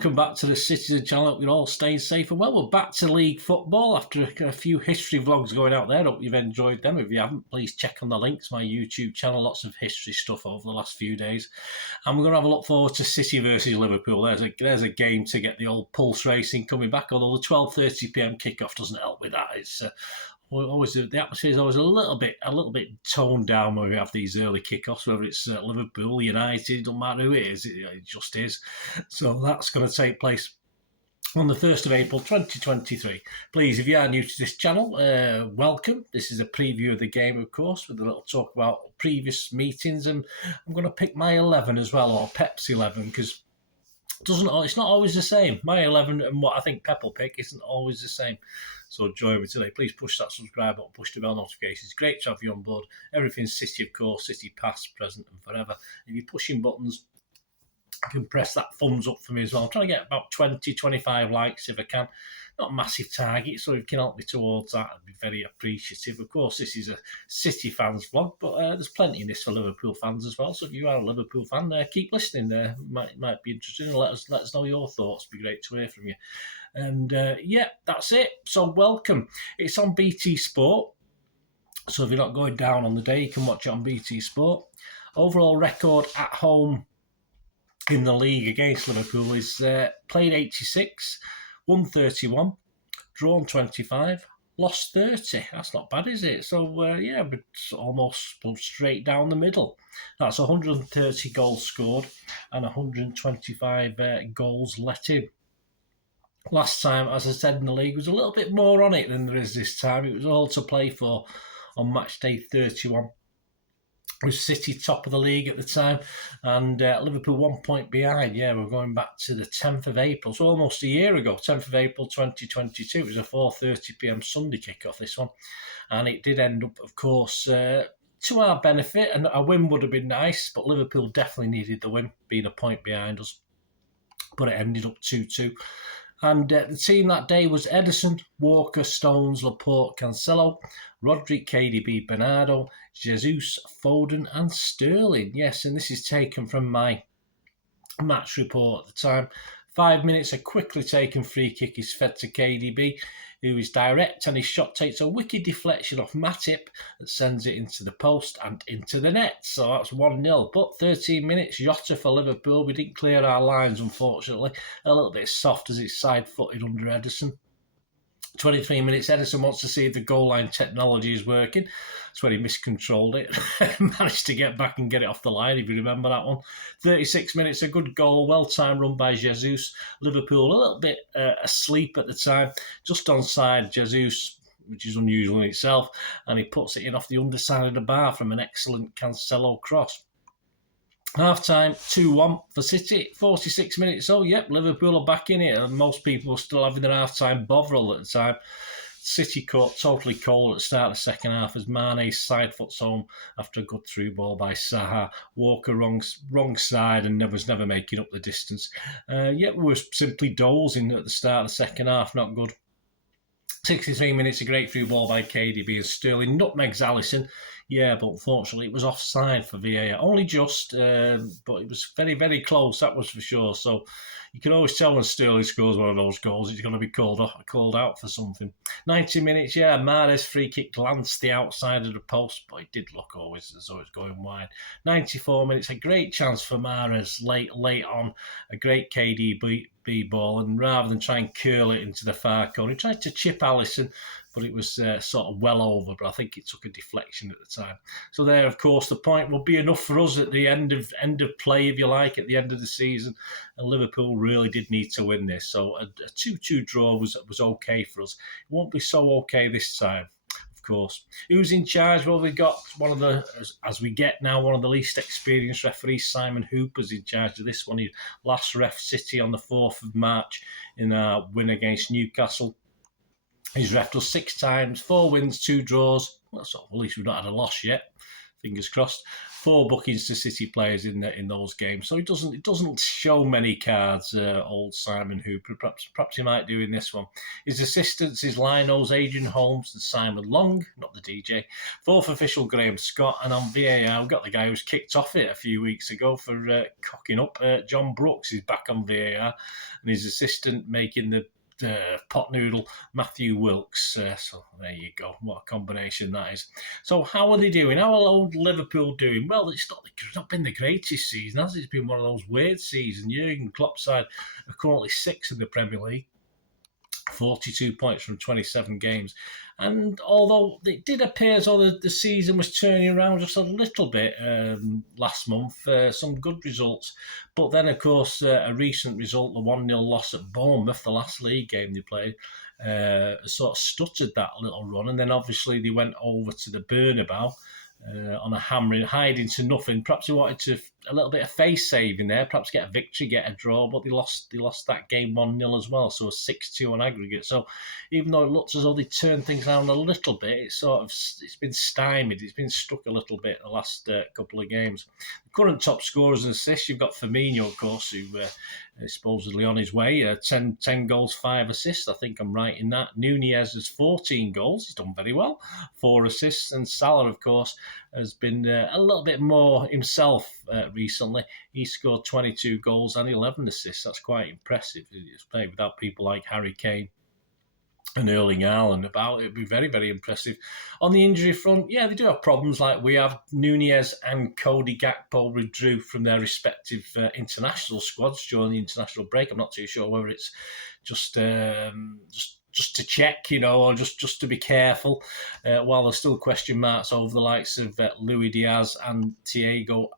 welcome back to the Citytilidie channel. Hope you're all staying safe and well. We're back to league football after a few history vlogs going out there. Hope you've enjoyed them. If you haven't, please check on the links, my YouTube channel. Lots of history stuff over the last few days. And we're going to have a look forward to City versus Liverpool. There's a game to get the old pulse racing coming back, although the 12:30 PM kickoff doesn't help with that. It's always the atmosphere is always a little bit toned down when we have these early kickoffs, whether it's Liverpool, United, doesn't matter who it is, it just is. So that's going to take place on the 1st of April 2023. Please, if you are new to this channel, welcome. This is a preview of the game, of course, with a little talk about previous meetings, and I'm going to pick my 11 as well, or Pep's 11, because it's not always the same. My 11 and what I think Pep will pick isn't always the same. So join me today. Please push that subscribe button, push the bell notifications. Great to have you on board. Everything's City, of course, City past, present and forever. If you're pushing buttons, you can press that thumbs up for me as well. I'm trying to get about 20, 25 likes if I can. Not a massive target, so if you can help me towards that, I'd be very appreciative. Of course, this is a City fans vlog, but there's plenty in this for Liverpool fans as well. So if you are a Liverpool fan, keep listening. Might be interesting. Let us know your thoughts. It'd be great to hear from you. And yeah, that's it. So welcome. It's on BT Sport. So if you're not going down on the day, you can watch it on BT Sport. Overall record at home in the league against Liverpool is played 86, won 31, drawn 25, lost 30. That's not bad, is it? So yeah, but almost straight down the middle. That's 130 goals scored and 125 goals let in. Last time, as I said in the league, was a little bit more on it than there is this time. It was all to play for on match day 31. Was City top of the league at the time, and Liverpool 1 point behind. Yeah, we're going back to the 10th of April, so almost a year ago, 10th of April 2022. It was a 4:30 PM Sunday kickoff, this one, and it did end up, of course, to our benefit, and a win would have been nice, but Liverpool definitely needed the win, being a point behind us, but it ended up 2-2. And the team that day was Ederson, Walker, Stones, Laporte, Cancelo, Rodri, KDB, Bernardo, Jesus, Foden and Sterling. Yes, and this is taken from my match report at the time. 5 minutes, a quickly taken free kick is fed to KDB, who is direct, and his shot takes a wicked deflection off Matip that sends it into the post and into the net. So that's 1-0. But 13 minutes, Jota for Liverpool. We didn't clear our lines, unfortunately. A little bit soft as it's side-footed under Ederson. 23 minutes, Ederson wants to see if the goal line technology is working. That's when he miscontrolled it. Managed to get back and get it off the line, if you remember that one. 36 minutes, a good goal, well-timed run by Jesus. Liverpool a little bit asleep at the time, just onside Jesus, which is unusual in itself, and he puts it in off the underside of the bar from an excellent Cancelo cross. Half-time, 2-1 for City, 46 minutes. So, yep, Liverpool are back in it, and most people are still having their half-time bovril at the time. City caught totally cold at the start of the second half as Mane side foots home after a good through ball by Saha. Walker wrong side and was never making up the distance. Yep, we were simply dozing at the start of the second half, not good. 63 minutes, a great through ball by KDB and Sterling. Nutmegs Alisson. Yeah, but unfortunately it was offside for VAR. Only just, but it was very, very close, that was for sure. So you can always tell when Sterling scores one of those goals, it's going to be called out for something. 90 minutes, yeah, Mahrez free kick glanced the outside of the post, but it did look always as though it's going wide. 94 minutes, a great chance for Mahrez late on, a great KDB ball, and rather than try and curl it into the far corner, he tried to chip Alisson, but it was sort of well over, but I think it took a deflection at the time. So there, of course, the point will be enough for us at the end of play, if you like, at the end of the season. And Liverpool really did need to win this. So a 2-2 draw was okay for us. It won't be so okay this time, of course. Who's in charge? Well, we've got one of the, as we get now, one of the least experienced referees, Simon Hooper's in charge of this one. He last ref City on the 4th of March in a win against Newcastle. He's refed us 6 times, 4 wins, 2 draws. Well, so at least we've not had a loss yet. Fingers crossed. 4 bookings to City players in those games, so it doesn't show many cards. Old Simon Hooper, perhaps he might do in this one. His assistants is Lino's Adrian Holmes and Simon Long, not the DJ. 4th official Graham Scott, and on VAR we've got the guy who was kicked off it a few weeks ago for cocking up. John Brooks is back on VAR, and his assistant making the pot noodle Matthew Wilkes. So there you go. What a combination that is. So how are they doing? How are old Liverpool doing? Well, it's not been the greatest season, has it? It's been one of those weird seasons. Jurgen Klopp's side are currently 6th in the Premier League. 42 points from 27 games. And although it did appear as though the season was turning around just a little bit last month, some good results. But then, of course, a recent result, the 1-0 loss at Bournemouth, the last league game they played, sort of stuttered that little run. And then obviously they went over to the Bernabeu on a hammering, hiding to nothing. Perhaps they wanted a little bit of face saving there, perhaps get a victory, get a draw, but they lost that game 1-0 as well, so a 6-2 on aggregate. So even though it looks as though they turned things around a little bit, it's been stymied, it's been stuck a little bit the last couple of games. The current top scorers and assists, you've got Firmino, of course, who is supposedly on his way, 10 goals, 5 assists, I think I'm right in that. Nunez has 14 goals, he's done very well, 4 assists, and Salah, of course, has been a little bit more himself recently. He scored 22 goals and 11 assists. That's quite impressive. He's played without people like Harry Kane and Erling Haaland about. It'd be very, very impressive. On the injury front, yeah, they do have problems like we have. Nunez and Cody Gakpo withdrew from their respective international squads during the international break. I'm not too sure whether it's just to check, or just to be careful, while there's still question marks over the likes of Luis Diaz and Thiago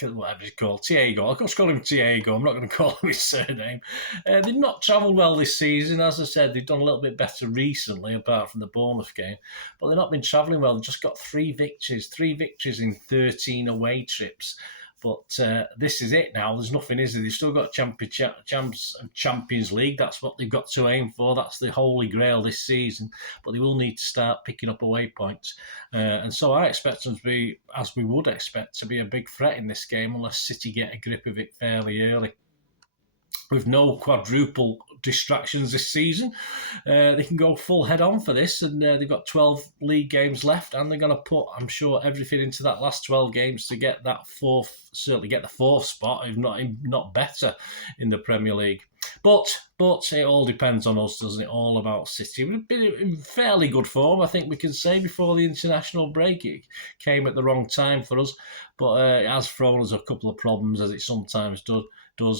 whatever he's called, Thiago. I'll just call him Thiago. I'm not going to call him his surname. They've not travelled well this season. As I said, they've done a little bit better recently, apart from the Bournemouth game. But they've not been travelling well. They've just got 3 victories in 13 away trips. But this is it now. There's nothing, is there? They've still got Champions League. That's what they've got to aim for. That's the holy grail this season. But they will need to start picking up away points. And so I expect them to be, as we would expect, to be a big threat in this game unless City get a grip of it fairly early. With no quadruple distractions this season, they can go full head on for this, and they've got 12 league games left, and they're going to put, I'm sure, everything into that last 12 games to get that certainly get the 4th spot, if not better, in the Premier League. But it all depends on us, doesn't it? All about City. We've been in fairly good form, I think we can say, before the international break. It came at the wrong time for us, but it has thrown us a couple of problems, as it sometimes does.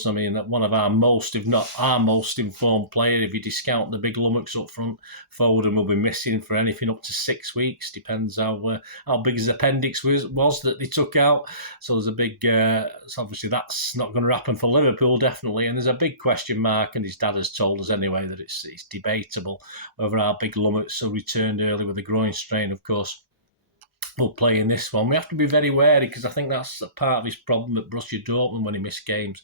I mean, one of our most, if not our most informed player, if you discount the big lummox up front, Foden will be missing for anything up to 6 weeks. Depends how big his appendix was that they took out. So there's a big, so obviously that's not going to happen for Liverpool, definitely. And there's a big question mark, and his dad has told us anyway that it's debatable whether our big lummox returned early with a groin strain, of course, will play in this one. We have to be very wary, because I think that's a part of his problem at Borussia Dortmund when he missed games,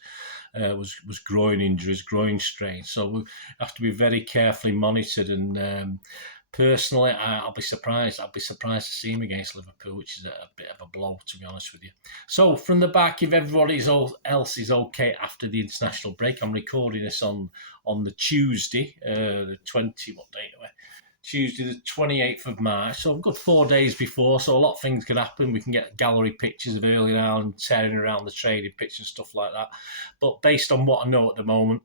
was groin injuries, groin strain. So we have to be very carefully monitored. And personally, I'll be surprised. I'll be surprised to see him against Liverpool, which is a bit of a blow, to be honest with you. So from the back, if everybody else is okay after the international break, I'm recording this on the Tuesday, the 20, what date are we? Tuesday the 28th of March, so a good 4 days before, so a lot of things could happen. We can get gallery pictures of Erling Haaland tearing around the training pitch and stuff like that. But based on what I know at the moment,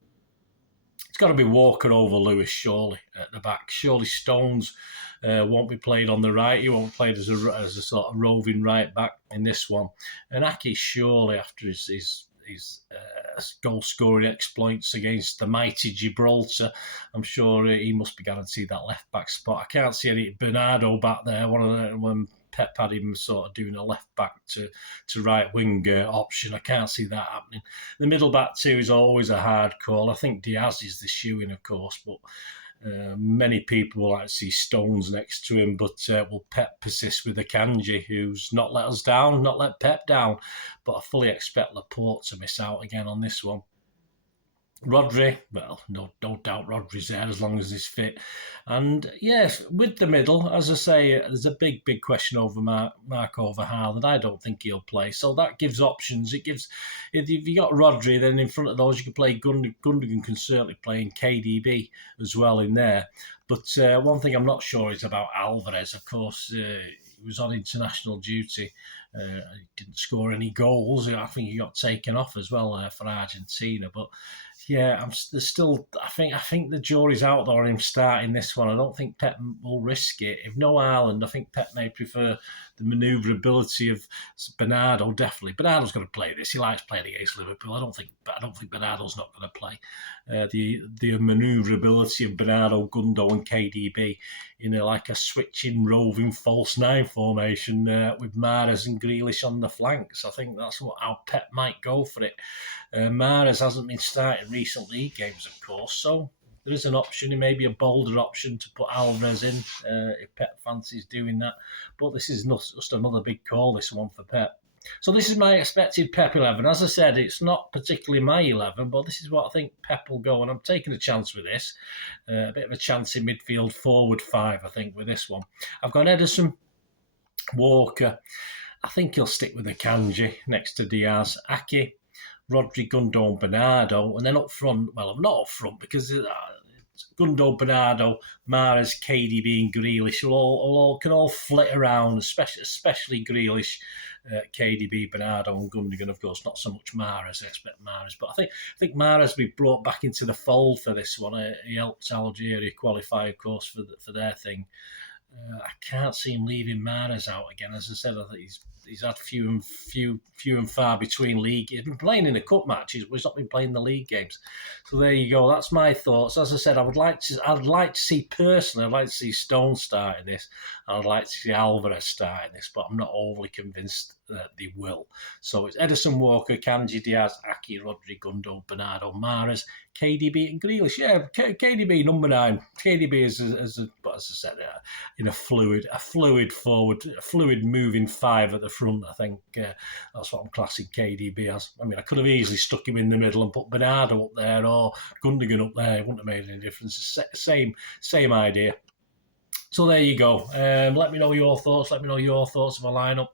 it's got to be Walker over Lewis, surely, at the back. Surely Stones won't be played on the right. He won't be played as a sort of roving right back in this one. And Aki, surely, after his goal-scoring exploits against the mighty Gibraltar, I'm sure he must be guaranteed that left-back spot. I can't see any Bernardo back there, when Pep had him sort of doing a left-back to right-wing option. I can't see that happening. The middle-back two is always a hard call. I think Diaz is the shoe-in, of course, but many people will like to see Stones next to him, but will Pep persist with Akanji, who's not let us down, not let Pep down? But I fully expect Laporte to miss out again on this one. Rodri, well, no doubt Rodri's there as long as he's fit. And yes, with the middle, as I say, there's a big question over Marc over Haaland. I don't think he'll play. So that gives options. It gives, if you got Rodri, then in front of those, you can play Gundogan can certainly play in KDB as well in there. But one thing I'm not sure is about Alvarez. Of course, he was on international duty. He didn't score any goals. I think he got taken off as well for Argentina. But yeah, there's still. I think the jury's out on him starting this one. I don't think Pep will risk it. If no Ireland, I think Pep may prefer the manoeuvrability of Bernardo. Definitely, Bernardo's going to play this. He likes playing against Liverpool. I don't think Bernardo's not going to play. The manoeuvrability of Bernardo, Gundo, and KDB in like a switching roving false nine formation with Mahrez and Grealish on the flanks. I think that's how Pep might go for it. Mahrez hasn't been starting recent league games, of course, so there is an option. It may be a bolder option to put Alvarez in if Pep fancies doing that. But this is not just another big call, this one for Pep. So this is my expected Pep 11. As I said, it's not particularly my 11, but this is what I think Pep will go, and I'm taking a chance with this. A bit of a chance in midfield, forward 5, I think, with this one. I've got Ederson, Walker. I think he'll stick with the Kanji next to Diaz, Aki, Rodri, Gundo, and Bernardo, and then up front, well, I'm not up front because Gundo, Bernardo, Mahrez, KDB, and Grealish can all flit around, especially Grealish, KDB, Bernardo, and Gundogan. Of course, not so much Mahrez. I expect Mahrez, but I think Mahrez will be brought back into the fold for this one. He helped Algeria qualify, of course, for their thing. I can't see him leaving Mahrez out again. As I said, I think he's had few and far between league. He's been playing in the cup matches, but he's not been playing the league games. So there you go. That's my thoughts. As I said, I'd like to see personally. I'd like to see Stone starting this. I'd like to see Alvarez starting this, but I'm not overly convinced that they will. So it's Ederson, Walker, Kanji, Diaz, Aki, Rodri, Gundo, Bernardo, Mahrez, KDB, and Grealish. Yeah, KDB number 9. KDB is as I said, in a fluid forward, a fluid moving 5 at the front. I think that's what I'm classing KDB as. I mean, I could have easily stuck him in the middle and put Bernardo up there or Gundogan up there. It wouldn't have made any difference. Same idea. So there you go. Let me know your thoughts. Let me know your thoughts of a lineup.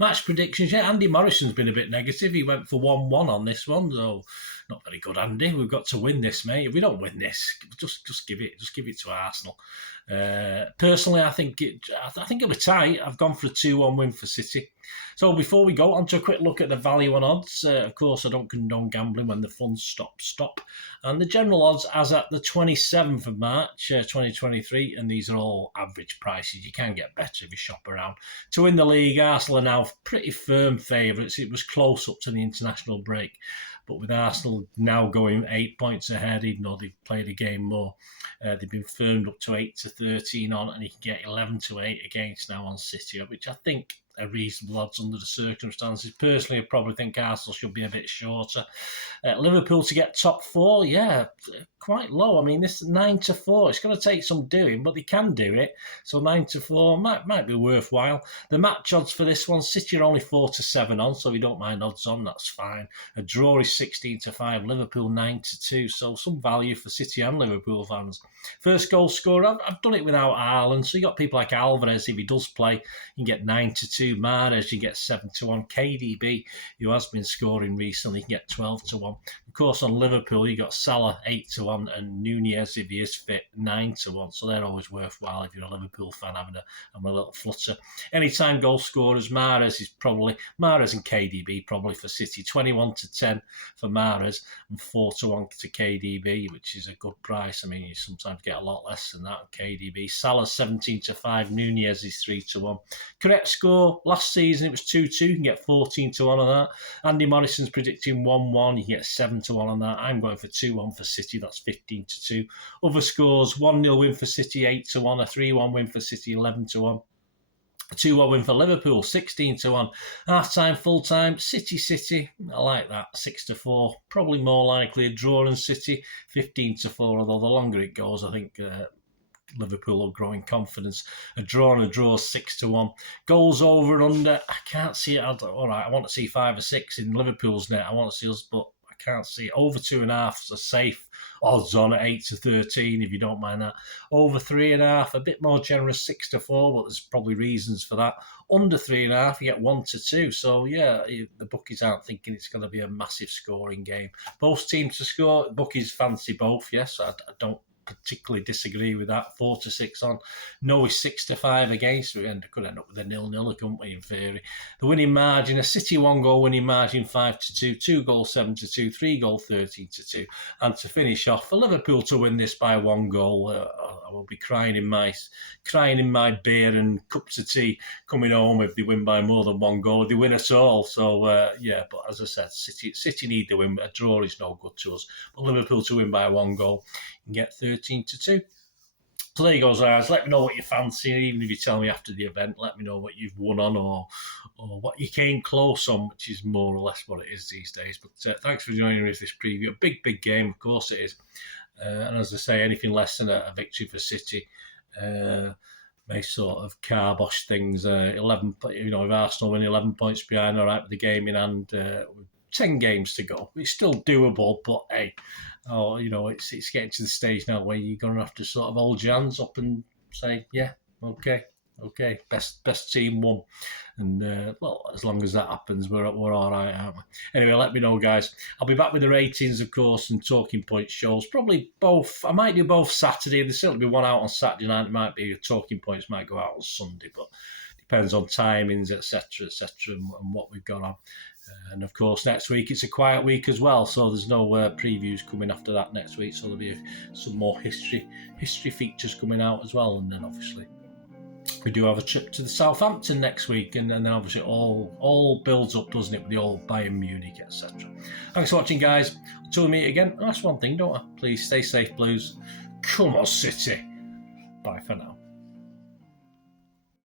Match predictions. Yeah, Andy Morrison's been a bit negative. He went for 1-1 on this one, so not very good, Andy. We've got to win this, mate. If we don't win this, just give it to Arsenal. Personally, I think it'll be tight. I've gone for a 2-1 win for City. So before we go on to a quick look at the value and odds, of course I don't condone gambling when the funds stop. And the general odds as at the 27th of March 2023, and these are all average prices. You can get better if you shop around. To win the league, Arsenal are now pretty firm favourites. It was close up to the international break. But with Arsenal now going 8 points ahead, even though they've played a game more, they've been firmed up to 8-13 on, and you can get 11-8 against now on City, which I think are reasonable odds under the circumstances. Personally, I probably think Arsenal should be a bit shorter. Liverpool to get top 4, yeah, quite low. I mean, this 9-4. It's going to take some doing, but they can do it. So 9-4 might be worthwhile. The match odds for this one, City are only 4-7 on, so if you don't mind odds on, that's fine. A draw is 16-5. Liverpool 9-2. So some value for City and Liverpool fans. First goal scorer, I've done it without Haaland. So you got people like Alvarez, if he does play, you can get 9-2. Mahrez, you get 7-1. KDB, who has been scoring recently, you can get 12-1. Of course, on Liverpool, you got Salah 8-1 and Nunez, if he is fit, 9-1. So they're always worthwhile if you're a Liverpool fan having a little flutter. Anytime goal scorers, Mahrez and KDB probably for City, 21-10 for Mahrez and 4-1 to KDB, which is a good price. I mean, you sometimes get a lot less than that. KDB, Salah 17-5, Nunez is 3-1. Correct score last season it was 2-2. You can get 14-1 on that. Andy Morrison's predicting 1-1. You can get 7-1 on that. I'm going for 2-1 for City. That's 15-2. Other scores: 1-0 win for City, 8-1. A 3-1 win for City, 11-1. A 2-1 win for Liverpool, 16-1. Half-time, full-time, City. I like that, 6-4. Probably more likely a draw in City, 15-4. Although the longer it goes, I think Liverpool will grow in confidence. A draw, 6-1. Goals over and under, I can't see it. All right, I want to see 5 or 6 in Liverpool's net. I want to see us, but I can't see it. Over 2.5 is a safe odds on at 8 to 13, if you don't mind that. Over 3.5, a bit more generous, 6 to 4, but there's probably reasons for that. Under 3.5, you get 1 to 2. So yeah, the bookies aren't thinking it's going to be a massive scoring game. Both teams to score. Bookies fancy both. Yes, I don't particularly disagree with that. 4 to 6 on. No is 6 to 5 against. We could end up with a 0-0, couldn't we, in theory? The winning margin, a City 1-goal winning margin, 5 to 2, 2-goal 7 to 2, 3-goal 13 to 2. And to finish off, for Liverpool to win this by 1 goal, I will be crying in my beer and cups of tea coming home if they win by more than 1 goal. If they win at all. So yeah, but as I said, City need the win. A draw is no good to us. But Liverpool to win by 1 goal and get 13 to 2. So there you go, guys. Let me know what you fancy. Even if you tell me after the event, let me know what you've won on or what you came close on, which is more or less what it is these days. But thanks for joining me with this preview. A big game, of course it is. And as I say, anything less than a victory for City may sort of carbosh things. 11, if Arsenal win 11 points behind, all right, with the game in hand, with 10 games to go. It's still doable, but hey, it's getting to the stage now where you're going to have to sort of hold your hands up and say, yeah, okay, best team won. And, well, as long as that happens, we're all right, aren't we? Anyway, let me know, guys. I'll be back with the ratings, of course, and talking point shows. Probably both. I might do both Saturday. There'll certainly be one out on Saturday night. It might be talking points might go out on Sunday, but depends on timings, etc., and what we've got on. And of course, next week it's a quiet week as well, so there's no previews coming after that next week. So there'll be some more history features coming out as well, and then obviously we do have a trip to the Southampton next week, and then obviously all builds up, doesn't it, with the old Bayern Munich, etc. Thanks for watching, guys. Until we meet again, that's one thing, don't I? Please stay safe, Blues. Come on, City. Bye for now.